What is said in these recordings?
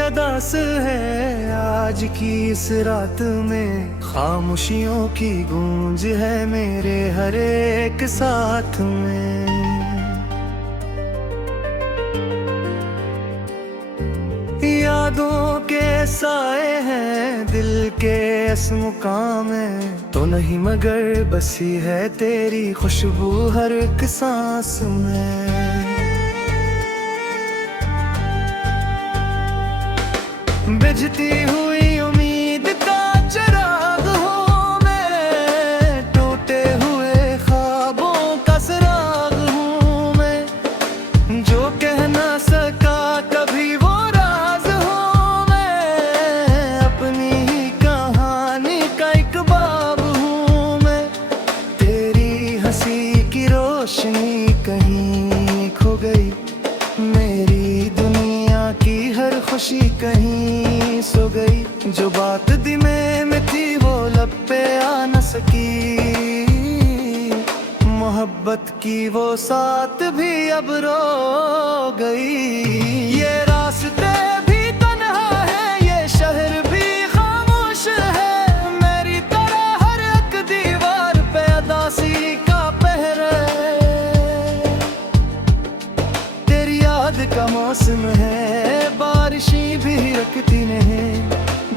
अदास है आज की इस रात में, खामोशियों की गूंज है मेरे हर एक साथ में। यादों के साए हैं दिल के इस मुकाम में, तो नहीं मगर बसी है तेरी खुशबू हर एक सांस में। बुझती हुई उम्मीद का चिराग हूँ मैं, टूटे हुए ख्वाबों का चिराग हूँ मैं, जो कह ना सका कभी वो राज हूँ मैं, अपनी ही कहानी का एक बाब हूँ मैं। तेरी हंसी की रोशनी कहीं खो गई, मेरी दुनिया की हर खुशी कहीं सो गई, जो बात दिल में थी वो लब पे आ न सकी, मोहब्बत की वो साथ भी अब रो गई। ये रास्ते भी तन्हा है, ये शहर भी खामोश है, मेरी तरह हर एक दीवार पे उदासी का पहर है। तेरी याद का मौसम है, बारिशें भी रखती नहीं,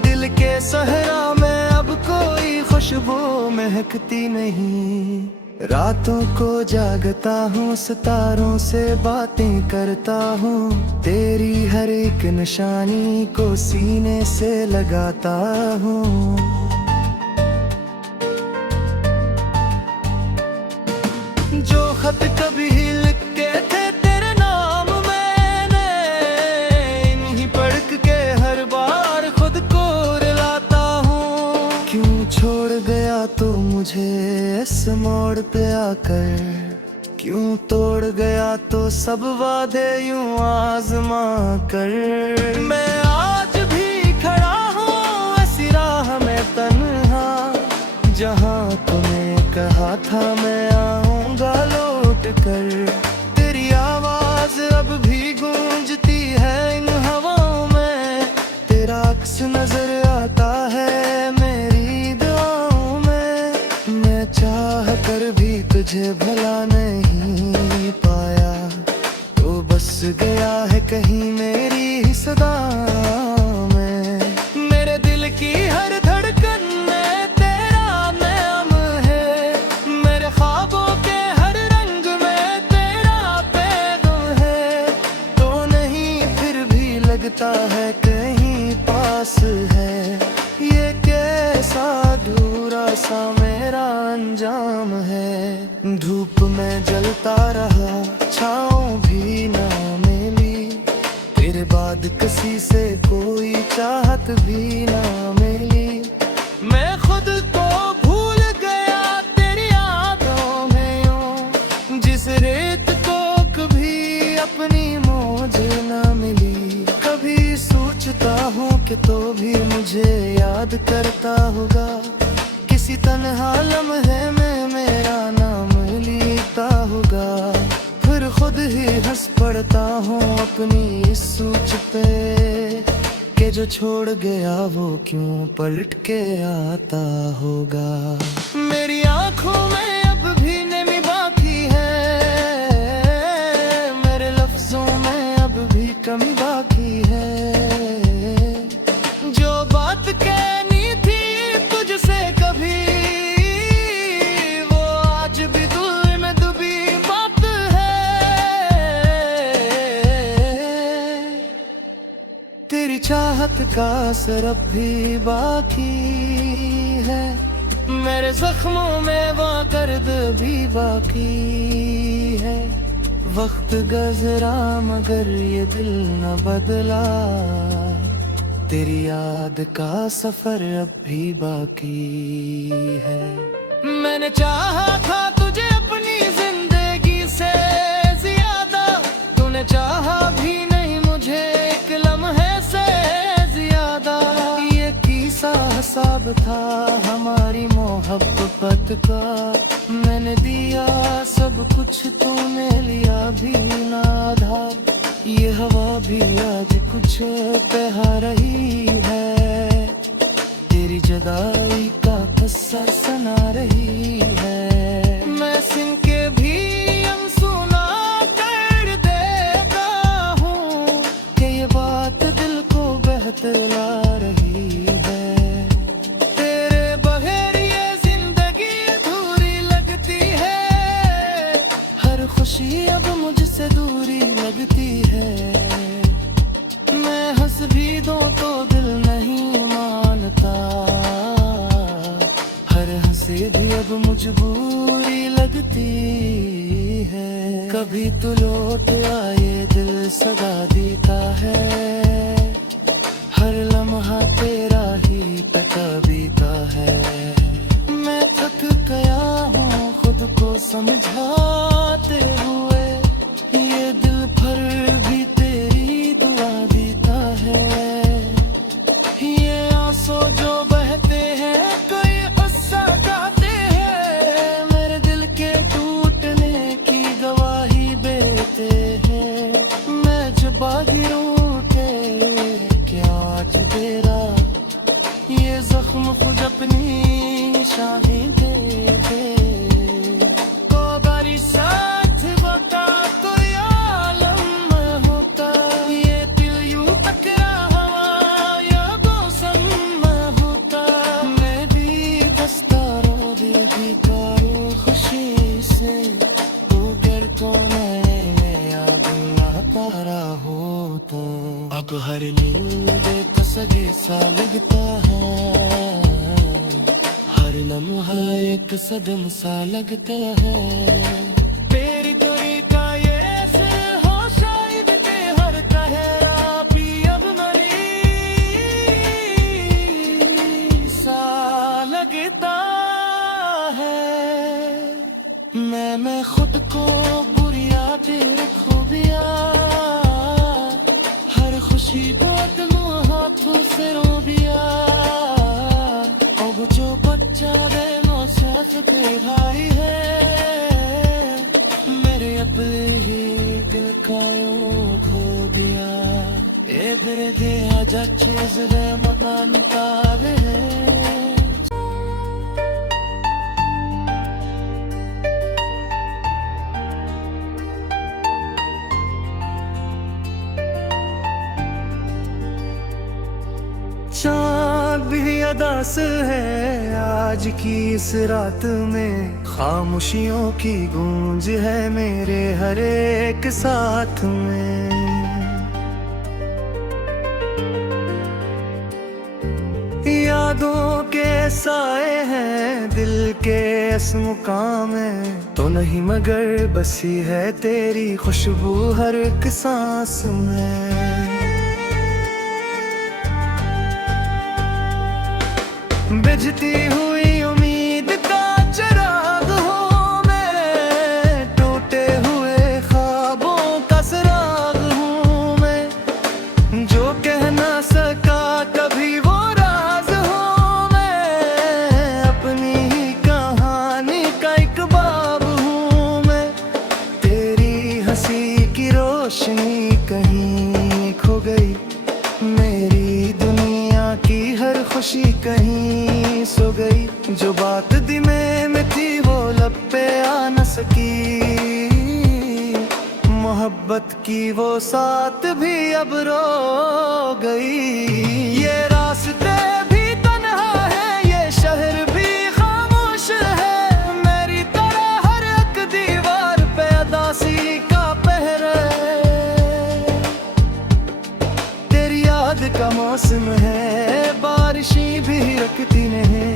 दिल के सहरा में अब कोई खुशबू महकती नहीं। रातों को जागता हूँ, सितारों से बातें करता हूँ, तेरी हर एक निशानी को सीने से लगाता हूँ। जो खत कभी लिख के थे तेरे नाम मैंने, इन्हीं पढ़ के हर बार खुद को रुलाता हूँ। क्यों छोड़ गया तो मुझे इस मोड़ पे आकर, क्यों तोड़ गया तो सब वादे यूं आजमा कर। मैं आज भी खड़ा हूँ ऐसी राह में तन्हा, जहाँ तूने कहा था मैं आऊंगा लौट कर। तेरी आवाज अब भी गूंजती है इन हवाओं में, तेरा अक्स नजर आता है मेरी दुआओं में। मैं चाह कर भी तुझे भला नहीं पाया, तो बस गया है कहीं मेरी सदा में। मेरे दिल की हर धड़कन में तेरा नाम है, मेरे ख्वाबों के हर रंग में तेरा पैगाम है। तो नहीं फिर भी लगता है कहीं पास है, ये कैसा अधूरा सा मेरा अंजाम है। धूप में जलता रहा, छाँव भी ना मिली, तेरे बाद किसी से कोई चाहत भी ना मिली। मैं खुद को भूल गया तेरी यादों में यूं, जिस रेत को कभी अपनी मौज ना मिली। कभी सोचता हूँ कि तो भी मुझे याद करता होगा, किसी तन्हा लम्हे में मेरा नाम लिखता होगा। फिर खुद ही हंस पड़ता हूँ अपनी इस सोच पे, कि जो छोड़ गया वो क्यों पलट के आता होगा। मेरी आंखों में अब भी नमी बाकी है, मेरे लफ्जों में अब भी कमी बाकी है। जो बात कहनी थी तुझसे कभी, वो आज भी दिल में दबी बात है। तेरी चाहत का असर अब भी बाकी है, मेरे जख्मों में वो दर्द भी बाकी है। वक्त गुज़रा मगर ये दिल न बदला, तेरी याद का सफर अब भी बाकी है। मैंने चाहा था तुझे अपनी जिंदगी से ज्यादा, तूने चाहा भी नहीं मुझे एक लम्हे से ज्यादा। ये किस्सा हिसाब था हमारी मोहब्बत का, मैंने दिया सब कुछ तूने लिया भी ना आधा। ये हवा भी आज कुछ बहा रही है, तेरी जुदाई का किस्सा सुना रही है। मैं सुन के भी अनसुना कर देता हूँ कि ये बात दिल को बहतला रही है। तेरे बगैर ये जिंदगी अधूरी लगती है, हर खुशी अब मुझसे दूरी लगती है। मैं हंस भी दूं तो दिल नहीं मानता, हर हंसे भी अब मजबूरी लगती है। कभी तो लौट आए दिल सदा देता है, हर लम्हा तेरा ही पता बीता है। मैं थक गया हूँ खुद को समझाते हुए, ये दिल भर भी तेरी दुआ देता है। ये आंसू जो बहते हैं कोई गुस्सा गाते हैं, मेरे दिल के टूटने की गवाही देते हैं। मैं जब गिरूं के क्या आज तेरा ये जख्म खुद अपनी शाही दे दे। अब हर नींद बेकसगे सा लगता है, हर लम्हा एक सदम सा लगता है। तेरी दूरी का ये असर हो शायद के हर कहरा भी अब मरी सा लगता है। मैं खुद को बुरिया तेरे खूबिया, खुशी बहुत हाथों से रो दिया। अब जो बच्चा बेनो साथ पे भाई है, मेरे अपने ही दिल का यूं खो गया। ए मेरे दे आजा चीज रे मकान तारे है। चाँद भी अदास है आज की इस रात में, खामोशियों की गूंज है मेरे हर एक साथ में। यादों के साए हैं दिल के इस मुकाम में, तो नहीं मगर बसी है तेरी खुशबू हर एक सांस में। बुझती हुई उम्मीद का चिराग हूँ मैं, टूटे हुए ख्वाबों का सराग हूँ मैं। जो कह ना सका कभी वो राज हूँ मैं, अपनी ही कहानी का एक बाब हूँ मैं। तेरी हंसी की रोशनी कहीं खो गई, मेरी दुनिया की हर खुशी कहीं सो गई। जो बात दिल में थी वो लब पे आ न सकी, मोहब्बत की वो साथ भी अब रो गई। ये रास्ते भी तन्हा है, ये शहर भी खामोश है, मेरी तरह हर एक दीवार पे उदासी का पहर है। तेरी याद का मौसम है, बारिशें भी रखती नहीं,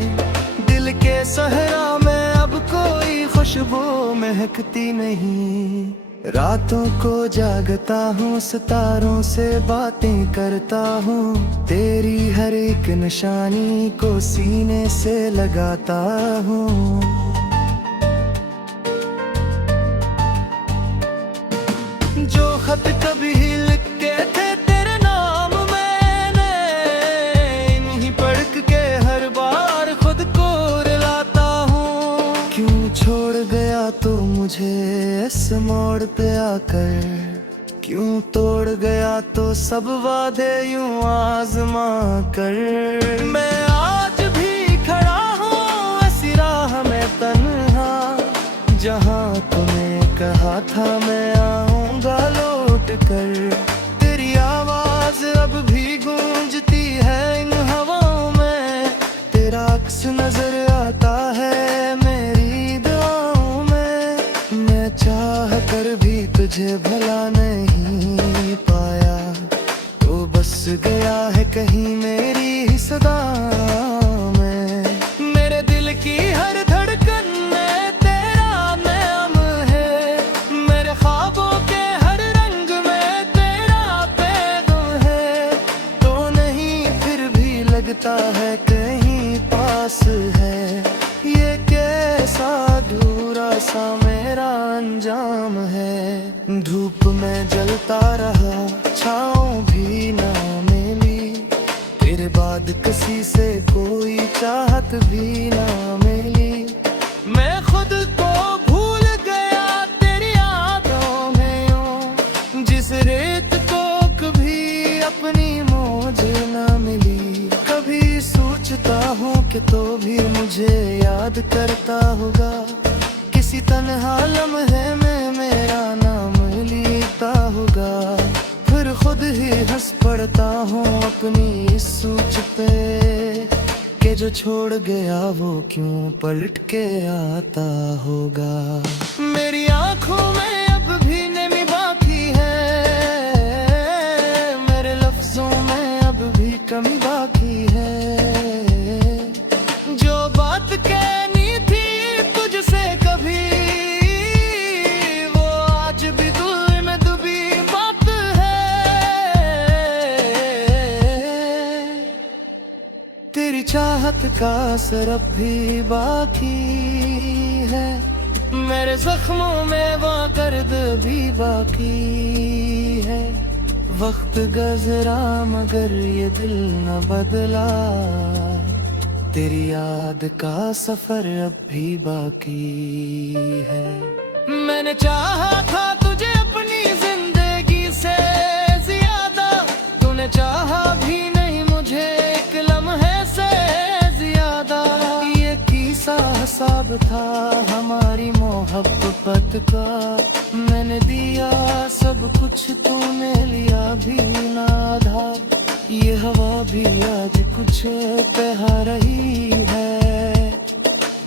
दिल के सहरा में अब कोई खुशबू महकती नहीं। रातों को जागता हूँ सितारों से बातें करता हूँ, तेरी हर एक निशानी को सीने से लगाता हूँ। जो खत कभी लिख के थे तेरे नाम मैंने, इन्हीं पढ़ के हर बार खुद को रुलाता हूँ। क्यों छोड़ गया तो मुझे इस मोड़ पे आकर, क्यों तोड़ गया तो सब वादे यूं आजमा कर। मैं आज भी खड़ा हूँ ऐसी राह में तन्हा, जहाँ तूने कहा था मैं आऊंगा लौट कर। तेरी आवाज अब भी गूंजती है इन हवाओं में, तेरा अक्स नजर आता है मेरी दुआओं में। मैं चाह कर भी तुझे भला नहीं पाया, तो बस गया है कहीं मेरी सदा में। मेरे दिल की हर धड़कन में तेरा नाम है, मेरे ख्वाबों के हर रंग में तेरा पैगाम है। तो नहीं फिर भी लगता है कहीं पास है, ये कैसा अधूरा सा मेरा अंजाम है। धूप में जलता रहा, छाँव भी ना मिली, तेरे बाद किसी से कोई चाहत भी ना मिली। मैं खुद को भूल गया तेरी यादों में यूं, जिस रेत को कभी अपनी मौज ना मिली। कभी सोचता हूँ कि तो भी मुझे याद करता होगा, किसी तन्हा लम्हे में मेरा नाम लिखता होगा। फिर खुद ही हंस पड़ता हूँ अपनी इस सोच पे, कि जो छोड़ गया वो क्यों पलट के आता होगा। मेरी आंखों में अब भी नमी बाकी है, मेरे लफ्जों में अब भी कमी बाकी है। जो बात कहनी थी तुझसे कभी, वो आज भी दिल में दबी बात है। तेरी चाहत का असर अब भी बाकी है, मेरे जख्मों में वो दर्द भी बाकी है। वक्त गुज़रा मगर ये दिल न बदला, तेरी याद का सफर अब भी बाकी है। मैंने चाहा था तुझे अपनी जिंदगी से ज्यादा, तूने चाहा भी नहीं मुझे एक लम्हे से ज्यादा। ये किस्सा हिसाब था हमारी मोहब्बत का, मैंने दिया सब कुछ तूने लिया भी ना आधा। ये हवा भी आज कुछ बहा रही है,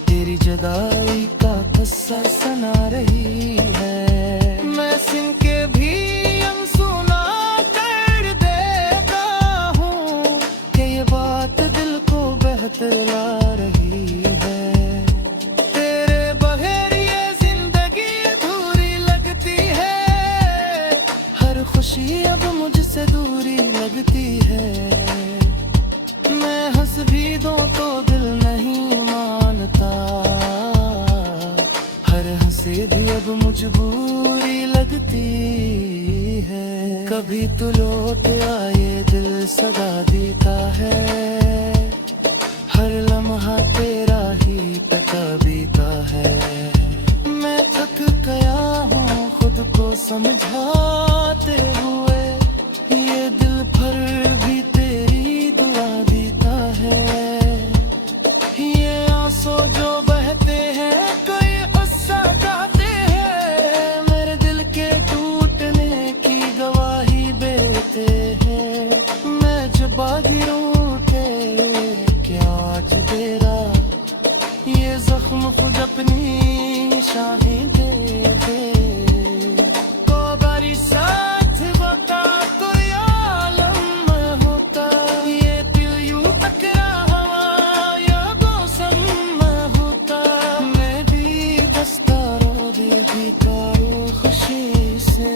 तेरी जुदाई का किस्सा सुना रही है। मैं सुन के भी अनसुना कर देता हूँ, कि ये बात दिल को बहला रही है। तेरे बगैर ये जिंदगी अधूरी लगती है, हर खुशी अब मुझसे दूरी लगती है। मैं हंस भी दूं तो दिल नहीं मानता, हर हंसे भी अब मजबूरी लगती है। कभी तो लौट आए दिल सदा देता है, हर लम्हा तेरा ही पता बीता है। मैं थक गया हूँ खुद को समझाते हुए, ये दिल भर भी तेरी दुआ देता है। ये आंसू जो बहते हैं कोई गुस्सा गाते हैं, मेरे दिल के टूटने की गवाही देते हैं। मैं जब गिरूं के आज तेरा ये जख्म खुद अपनी शाही दे दे। तो बारी साथ बता कोई आलम होता, ये दिल यूं टकरा हवा या मौसम होता। मैं भी बसता रो देगी तारो खुशी से,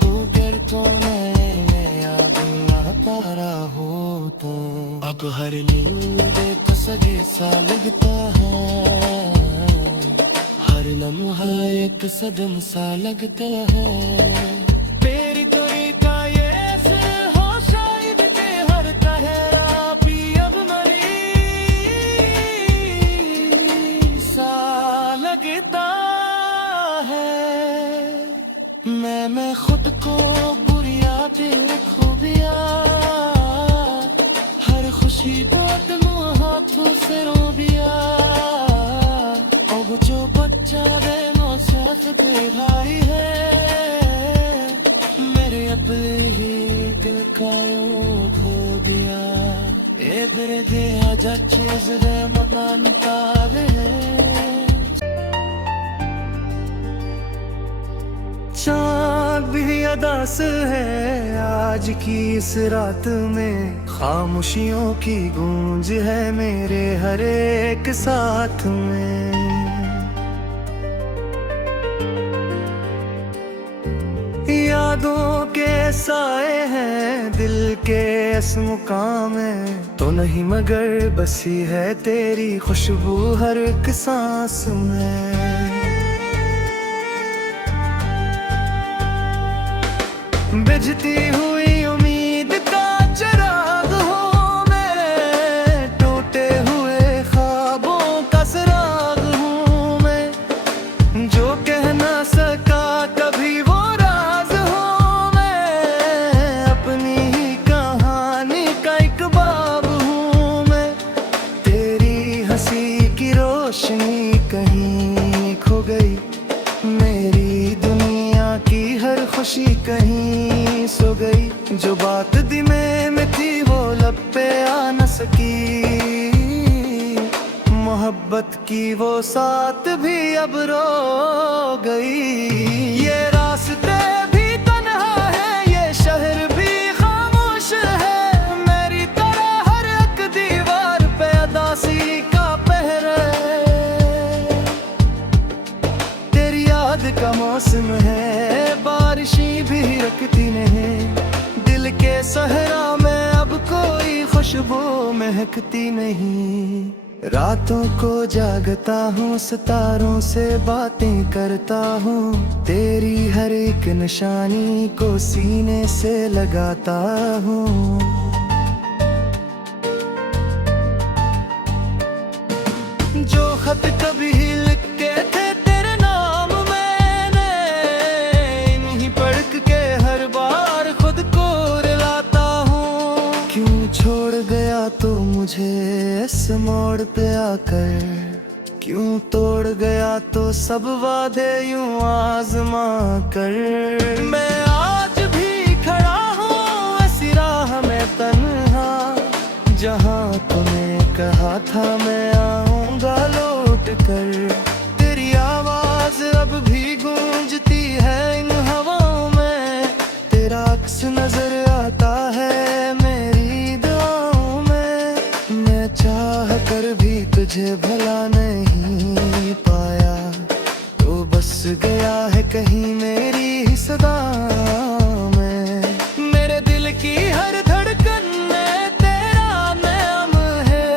तो गर को मैं याद ना पा रहा हो तो। अब हर नींद सजे सा लगता है, हर लम्हा एक सदम सा लगता है। तेरी दूरी का ये असर हो शायद के हर तहरा भी अब मरी सा लगता है। मैं खुद को भाई है, मेरे अपने ही दिल का योग हो गया। ये मेरे देहा चीज रे मकान तार है। चाँद भी अदास है आज की इस रात में, खामोशियों की गूंज है मेरे हर एक साथ में। यादों के साए हैं दिल के इस मुकाम में, तो नहीं मगर बसी है तेरी खुशबू हर एक सांस में। बुझती हुई उम्मीद का चिराग हूँ मैं, टूटे हुए ख्वाबों का सराग हूँ मैं, जो कह ना सका कभी वो राज हूँ मैं, अपनी ही कहानी का एक बाब हूँ मैं। तेरी हंसी की रोशनी कहीं खो गई, मेरी दुनिया की हर खुशी कहीं सो गई। जो बात दिल में थी वो लब पे आ न सकी, मोहब्बत की वो साथ भी अब रो गई। ये रास्ते भी तन्हा है, ये शहर भी खामोश है, मेरी तरह हर एक दीवार पे उदासी का पहर है। तेरी याद का मौसम है, बारिशें भी रखती नहीं, दिल के सहरा में अब कोई खुशबू महकती नहीं। रातों को जागता हूँ, सितारों से बातें करता हूँ, तेरी हर एक निशानी को सीने से लगाता हूँ। जो खत कभी लिख के थे तेरे नाम मैंने, इन्हीं पढ़ के हर बार खुद को रुलाता हूँ। क्यों छोड़ गया तो मुझे इस मोड़ पे आकर, क्यों तोड़ गया तो सब वादे यूं आजमा कर। मैं आज भी खड़ा हूँ ऐसी राह में तन्हा, जहाँ तूने कहा था मैं आऊंगा लौट कर। तेरी आवाज अब भी गूंजती है इन हवाओं में, तेरा अक्स नजर आता है मेरी दुआओं में। मैं चाह कर भी तुझे भला नहीं पाया, तो बस गया है कहीं मेरी ही सदा में। मेरे दिल की हर धड़कन में तेरा नाम है,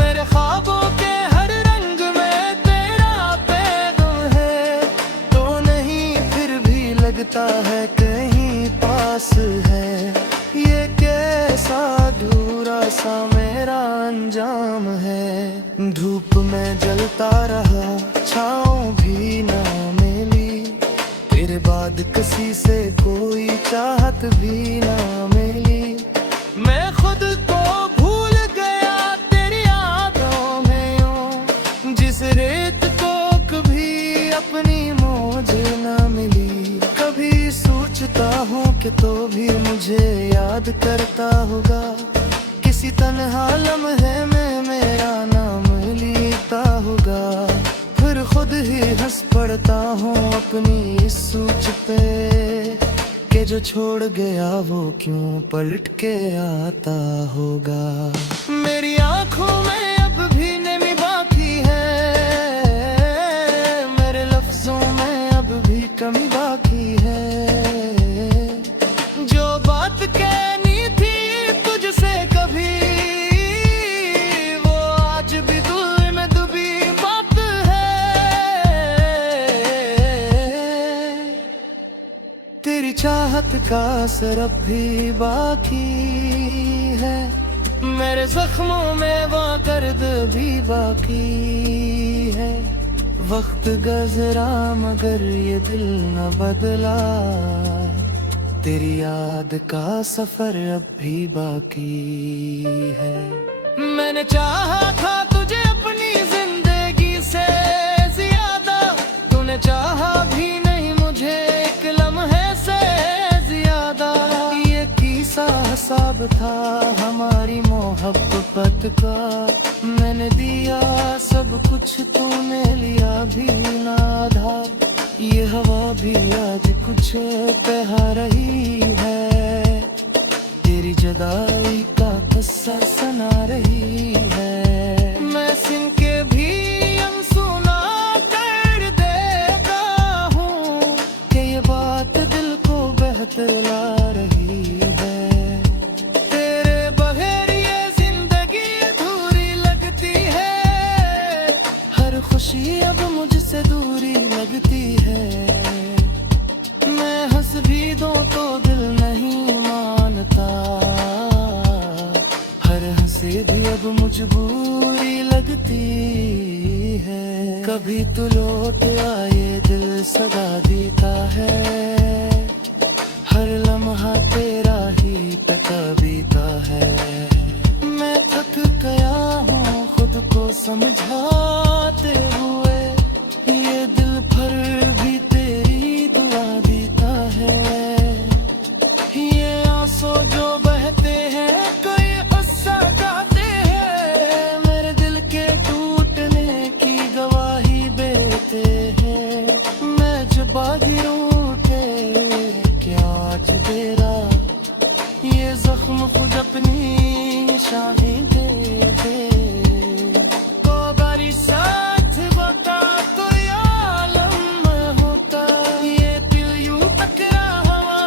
मेरे ख्वाबों के हर रंग में तेरा पैगाम है। तो नहीं फिर भी लगता है कहीं पास है, ये कैसा अधूरा सा मेरा अंजाम है। धूप में जलता रहा, छाँव भी ना मिली, तेरे बाद किसी से कोई चाहत भी ना मिली। मैं खुद को भूल गया तेरी यादों में यूं, जिस रेत को कभी अपनी मौज ना मिली। कभी सोचता हूँ कि तो भी मुझे याद करता होगा, किसी तन्हा लम्हे में मेरा नाम लिखता होगा। फिर खुद ही हंस पड़ता हूँ अपनी इस सोच पे, कि जो छोड़ गया वो क्यों पलट के आता होगा। मेरी आंखों में अब भी नमी बाकी है, मेरे लफ्जों में अब भी कमी बाकी है। जो बात कहनी थी तुझसे कभी, वो आज भी दिल में दबी बात है। तेरी चाहत का असर अब भी बाकी है, मेरे जख्मों में वो दर्द भी बाकी है। वक्त गुज़रा मगर ये दिल न बदला, तेरी याद का सफर अब भी बाकी है। मैंने चाहा था तुझे अपनी जिंदगी से ज्यादा, तूने चाहा भी था हमारी मोहब्बत का। मैंने दिया सब कुछ, तूने लिया भी ना आधा। ये हवा भी आज कुछ कह रही है, तेरी जुदाई का किस्सा सुना रही है। मैं सुन के भी अनसुना कर देता हूँ कि ये बात दिल को बहला रही है। तेरे बगैर ये जिंदगी अधूरी लगती है, हर खुशी अब मुझसे दूरी लगती है। मैं हंस भी दूं तो दिल नहीं मानता, हर हंसे भी अब मजबूरी लगती है। कभी तो लौट आए दिल सदा देता है, हर लम्हा तेरा ही पता बीता है। मैं थक गया हूँ खुद को समझाते हुए, ये दिल भर भी तेरी दुआ देता है। ये आंसू जो बहते हैं कोई गुस्सा गाते हैं, मेरे दिल के टूटने की गवाही देते हैं। मैं जब गिरूं के क्या आज तेरा ये जख्म खुद अपनी शाही दे दे। तो बारी साथ बता तो या आलम होता, ये दिल यूं टकरा हवा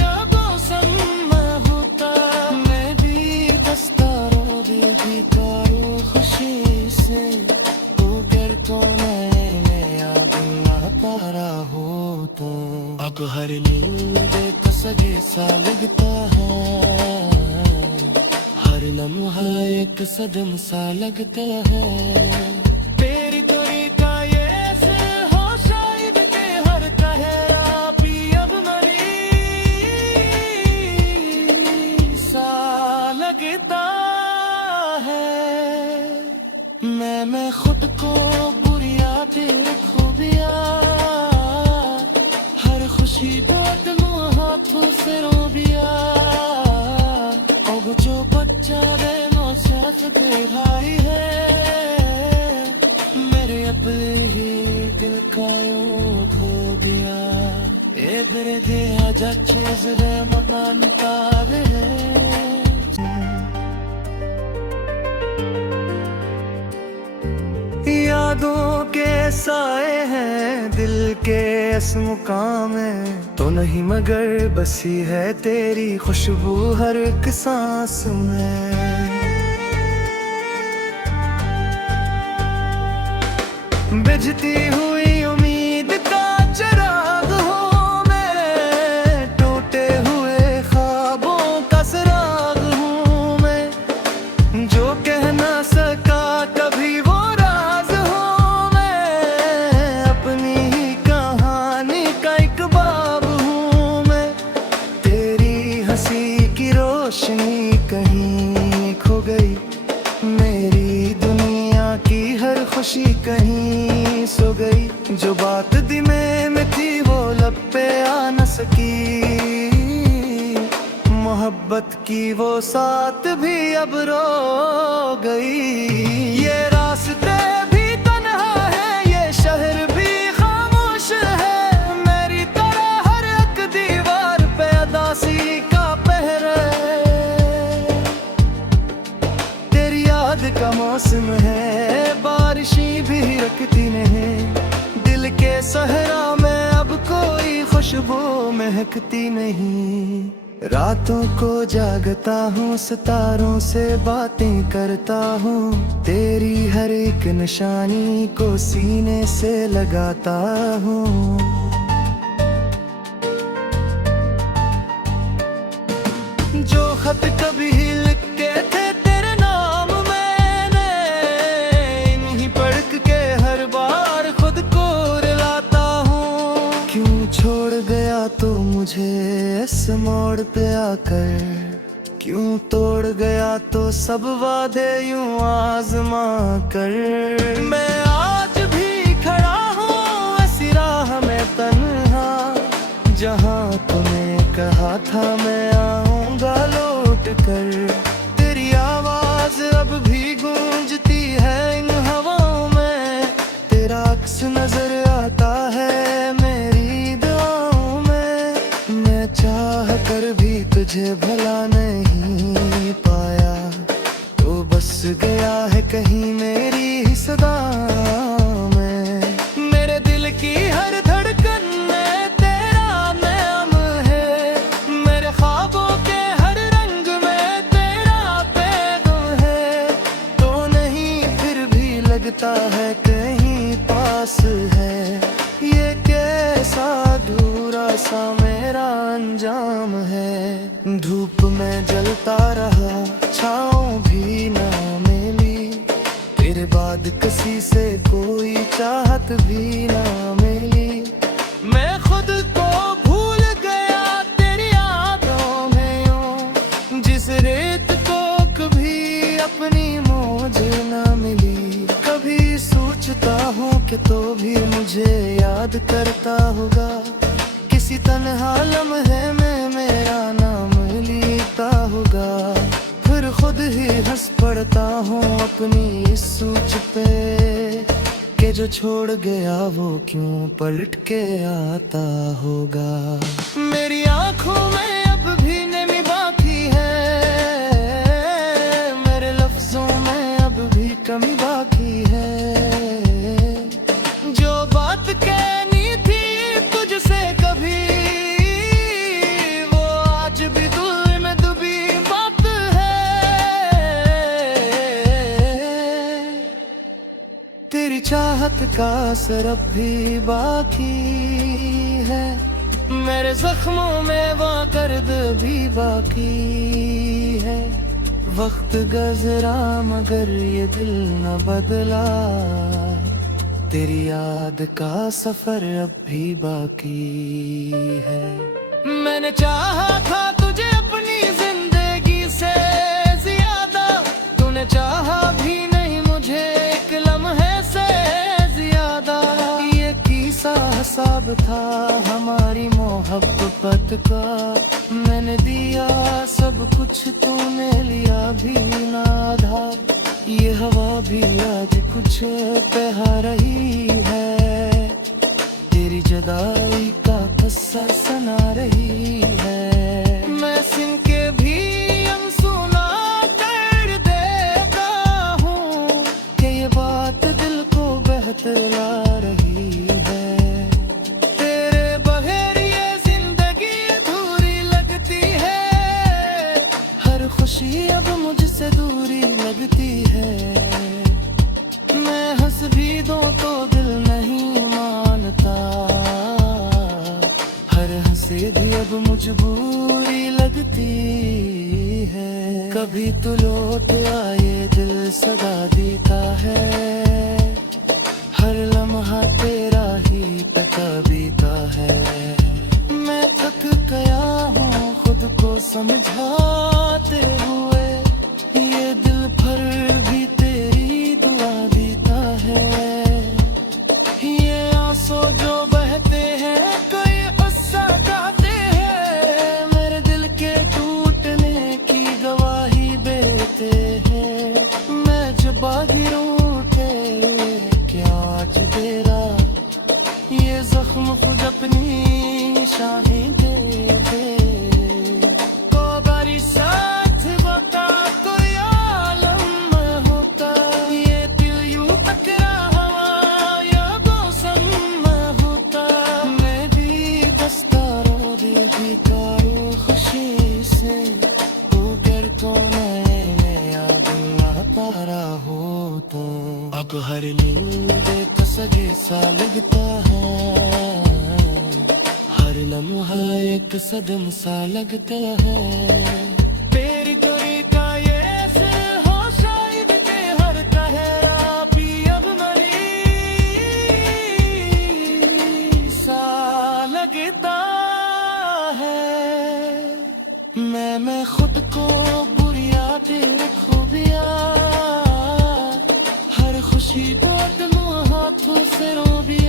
या मौसम होता। मैं भी हंसता रो भी करो खुशी से, अगर तो मैं याद ना पा रहा होता। अब हर नींद सगे सा लगता है, हर लम्हा एक सदम सा लगता है। तेरी दूरी का ये असर हो शायद के हर कहरा भी अब मरी सा लगता है। मैं खुद को बुरिया तेरे खूबिया, हर खुशी बहुत हाथों से रो दिया। अब जो बच्चा बेनो चाहते भाई है, मेरे अपने ही दिल का योग हो गया। ए मेरे देहा जाचे जरे मकान तारे यादों के साए हैं दिल के इस मुकाम में, तो नहीं मगर बसी है तेरी खुशबू हर एक सांस में। बुझती हुई उम्मीद का चिराग हूँ मैं, टूटे हुए ख्वाबों का चिराग हूँ मैं। जो कह ना सका कभी वो राज हूँ मैं, अपनी ही कहानी का एक बाब हूँ मैं। तेरी हंसी की रोशनी कहीं खो गई, मेरी दुनिया की हर खुशी कहीं सो गई। जो बात दिल में थी वो लब पे आ न सकी, मोहब्बत की वो साथ भी अब रो गई। ये रास्ते भी तन्हा है, ये शहर भी खामोश है, मेरी तरह हर एक दीवार पे अदासी का पहरा है। तेरी याद का मौसम है, बारिशें भी रखती नहीं, दिल के सहरा में अब कोई खुशबू महकती नहीं। रातों को जागता हूँ, सितारों से बातें करता हूँ, तेरी हर एक निशानी को सीने से लगाता हूँ। जो खत कभी लिख के थे तेरे नाम मैंने, इन्हीं पढ़ के हर बार खुद को रुलाता हूँ। क्यों छोड़ गया तो मुझे इस मोड़ पे आकर, क्यों तोड़ गया तो सब वादे यूं आजमा कर। मैं आज भी खड़ा हूँ ऐसी राह में तन्हा, जहाँ तूने कहा था मैं आऊंगा लौट कर। तुझे भला नहीं पाया तो बस गया है कहीं मेरी ही सदा में। मेरे दिल की हर धड़कन में तेरा नाम है, मेरे ख्वाबों के हर रंग में तेरा पैगाम है। तो नहीं फिर भी लगता है कहीं पास है, ये कैसा अधूरा सा मेरा अंजाम है। धूप में जलता रहा, छाँव भी ना मिली, तेरे बाद किसी से कोई चाहत भी ना मिली। मैं खुद को भूल गया तेरी यादों में यूं, जिस रेत को कभी अपनी मौज ना मिली। कभी सोचता हूँ कि तो भी मुझे याद करता होगा, किसी तन्हा लम्हे में मेरा नाम लिखता होगा। फिर खुद ही हंस पड़ता हूँ अपनी इस सोच पे कि जो छोड़ गया वो क्यों पलट के आता होगा। मेरी आंखों में अब भी नमी बाकी है, मेरे लफ्जों में अब भी कमी बाकी है। जो बात कहनी थी तुझसे कभी, वो आज भी दिल में दबी बात है। तेरी चाहत का असर अब भी बाकी है, मेरे जख्मों में वो दर्द भी बाकी है। वक्त गुज़रा मगर ये दिल न बदला, तेरी याद का सफर अब भी बाकी है। मैंने चाहा था तुझे अपनी जिंदगी से ज्यादा, तूने चाहा भी नहीं मुझे एक लम्हे से ज्यादा। ये किस्सा हिसाब था हमारी मोहब्बत का, मैंने दिया सब कुछ तूने लिया भी ना आधा। ये हवा भी आज कुछ बहा रही है, तेरी जुदाई का किस्सा सुना रही है। मैं सुन के भी अनसुना कर देता हूँ कि ये बात दिल को बहतला रही है। तेरे बगैर ये जिंदगी अधूरी लगती है, हर खुशी अब मुझसे दूरी लगती है। मैं हंस भी दूं तो दिल नहीं मानता, हर हंसे भी अब मजबूरी लगती है। कभी तो लौट आए दिल सदा देता है, हर लम्हा तेरा ही टका बीता है। मैं थक गया हूँ खुद को समझाते हुए, ये दिल भर भी तेरी दुआ देता है। ये आंसू जो बहते हैं कोई गुस्सा गाते हैं, मेरे दिल के टूटने की गवाही देते हैं। मैं जब गिरूं क्या आज तेरा ये जख्म खुद अपनी शाही दे दे। को बारी साथ बता कोई आलम में होता, ये दिल यूं टकरा हवा या मौसम में होता। मैं भी बसता रो दिल भी करूं खुशी से, अगर तो मैं याद ना पारा होता। अब हर नींद तो सजे सा लगता है, हर लम्हा एक सदम सा लगता है। तेरी दूरी का ये असर हो शायद के हर कहरा भी अब मरी सा लगता है। मैं खुद को बुरिया तेरे खूबिया, हर खुशी बहुत मुँह हाथों से रो भी